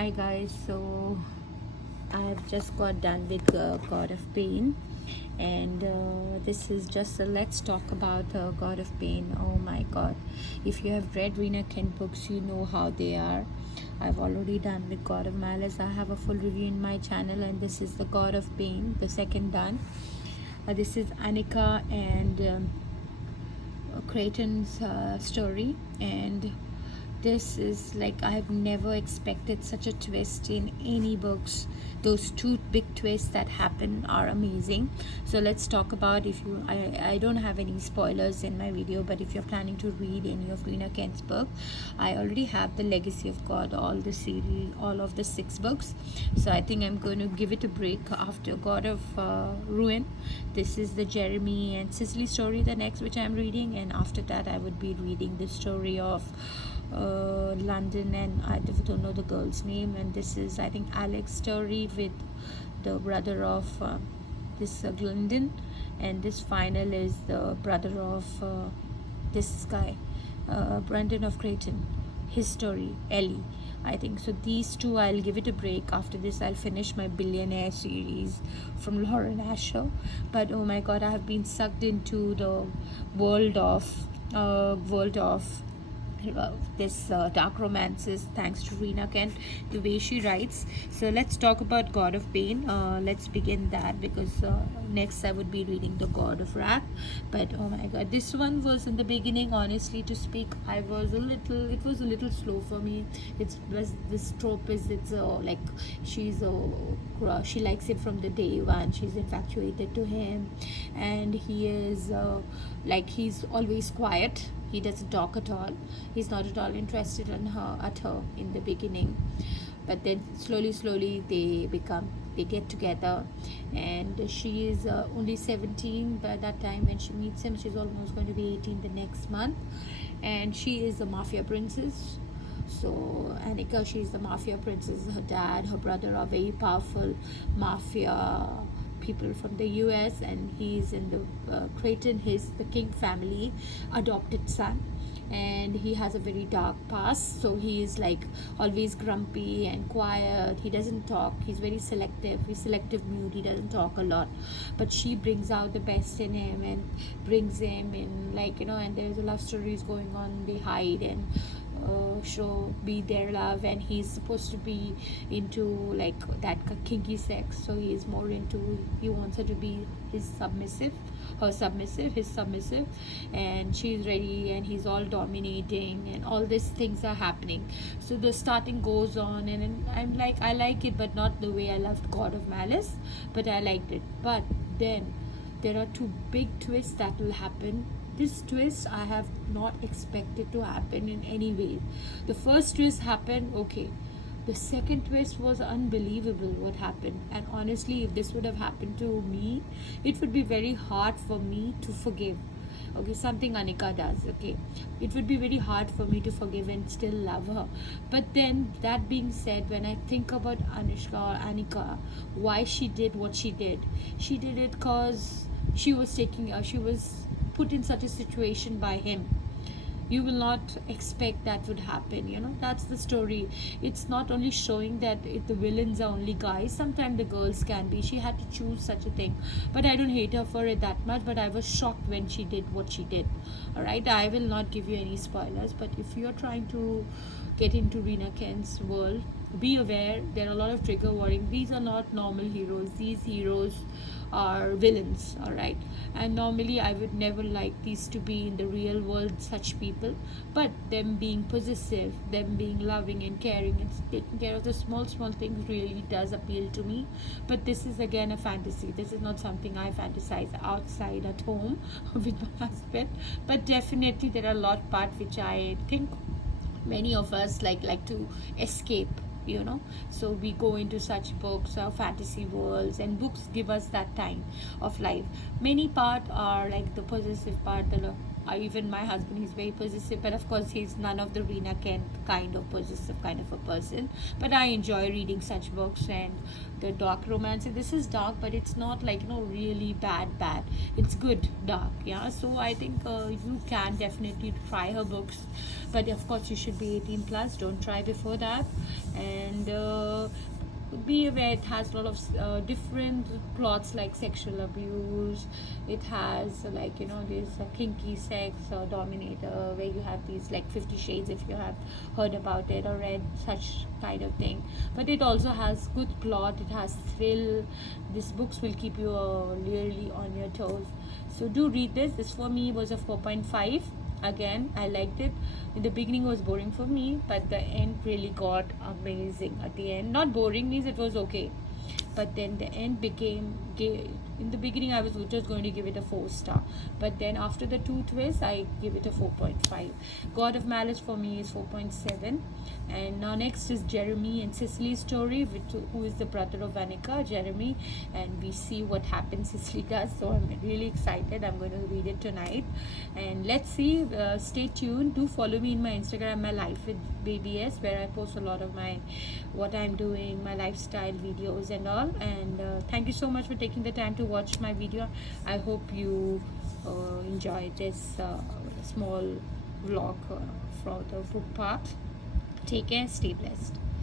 Hi guys, so I've just got done with God of Pain, and this is just a let's talk about God of Pain. Oh my god, if you have read Rina Kent books, you know how they are. I've already done with God of Malice. I have a full review in my channel, and this is the God of Pain, the second done. This is Annika and Creighton's story, and this is like I've never expected such a twist in any books. Those two big twists that happen are amazing. So let's talk about, if you I don't have any spoilers in my video, but if you're planning to read any of Rina Kent's book, I already have the Legacy of God, all the series, all of the 6 books. So I think I'm going to give it a break after God of Ruin. This is the Jeremy and Cicely story, the next which I'm reading, and after that I would be reading the story of London, and I don't know the girl's name, and this is I think Alex's story with the brother of this London, and this final is the brother of this guy, Brandon of Creighton, his story, Ellie, I think. So these two I'll give it a break. After this I'll finish my Billionaire series from Lauren Asher. But oh my god, I have been sucked into the world of this dark romances, thanks to Rina Kent, the way she writes. So let's talk about God of Pain. Let's begin that, because next I would be reading the God of Wrath. But oh my god, this one was, in the beginning, honestly to speak, it was a little slow for me. It was, this trope is, it's like she likes him from the day one. She's infatuated to him, and he is like, he's always quiet. He doesn't talk at all. He's not at all interested in her in the beginning, but then slowly they get together, and she is only 17 by that time when she meets him. She's almost going to be 18 the next month, and she is a mafia princess. So Annika, she's the mafia princess. Her dad, her brother are very powerful mafia people from the US, and he's in the Creighton. He's the King family adopted son, and he has a very dark past. So he is like always grumpy and quiet. He doesn't talk. He's very selective. He's selective mute. He doesn't talk a lot, but she brings out the best in him and brings him in, like, and there's a love stories going on. They hide and show be their love, and he's supposed to be into like that kinky sex, so he's more into, he wants her to be his submissive, his submissive, and she's ready, and he's all dominating, and all these things are happening. So the starting goes on, and I'm like, I like it, but not the way I loved God of Malice, but I liked it. But then there are 2 big twists that will happen. This twist I have not expected to happen in any way. The first twist happened, okay. The second twist was unbelievable what happened. And honestly, if this would have happened to me, it would be very hard for me to forgive. Okay, something Anika does, okay. It would be very hard for me to forgive and still love her. But then, that being said, when I think about Anushka or Anika, why she did what she did it because she was put in such a situation by him. You will not expect that would happen. That's the story. It's not only showing that the villains are only guys, sometimes the girls can be. She had to choose such a thing, but I don't hate her for it that much. But I was shocked when she did what she did. All right, I will not give you any spoilers, but if you're trying to get into Rina Kent's world, be aware there are a lot of trigger warning. These are not normal heroes. These heroes are villains, all right. And normally I would never like these to be in the real world, such people, but them being possessive, them being loving and caring and taking care of the small things really does appeal to me. But this is again a fantasy. This is not something I fantasize outside at home with my husband, but definitely there are a lot part which I think many of us like to escape. So we go into such books or fantasy worlds, and books give us that time of life. Many part are like the possessive part, the Even my husband, he's very possessive, but of course he's none of the Rina Kent kind of possessive kind of a person. But I enjoy reading such books. And the dark romance, this is dark, but it's not like, really bad. It's good dark, yeah. So I think you can definitely try her books, but of course you should be 18 plus. Don't try before that. And be aware it has a lot of different plots like sexual abuse. It has like, this kinky sex dominator, where you have these like 50 shades, if you have heard about it or read such kind of thing. But it also has good plot, it has thrill. These books will keep you really on your toes. So do read this for me was a 4.5. Again, I liked it. In the beginning it was boring for me, but the end really got amazing at the end. Not boring means it was okay, but then the end became in the beginning I was just going to give it a 4 star, but then after the two twists I give it a 4.5. God of Malice for me is 4.7. And now next is Jeremy and Cicely's story, who is the brother of Vanika, Jeremy, and we see what happens Cicely does. So I'm really excited. I'm going to read it tonight, and let's see. Stay tuned. Do follow me in my Instagram, my life with BBS, where I post a lot of my what I'm doing, my lifestyle videos and all. And thank you so much for taking the time to watch my video. I hope you enjoy this small vlog for the book part. Take care, stay blessed.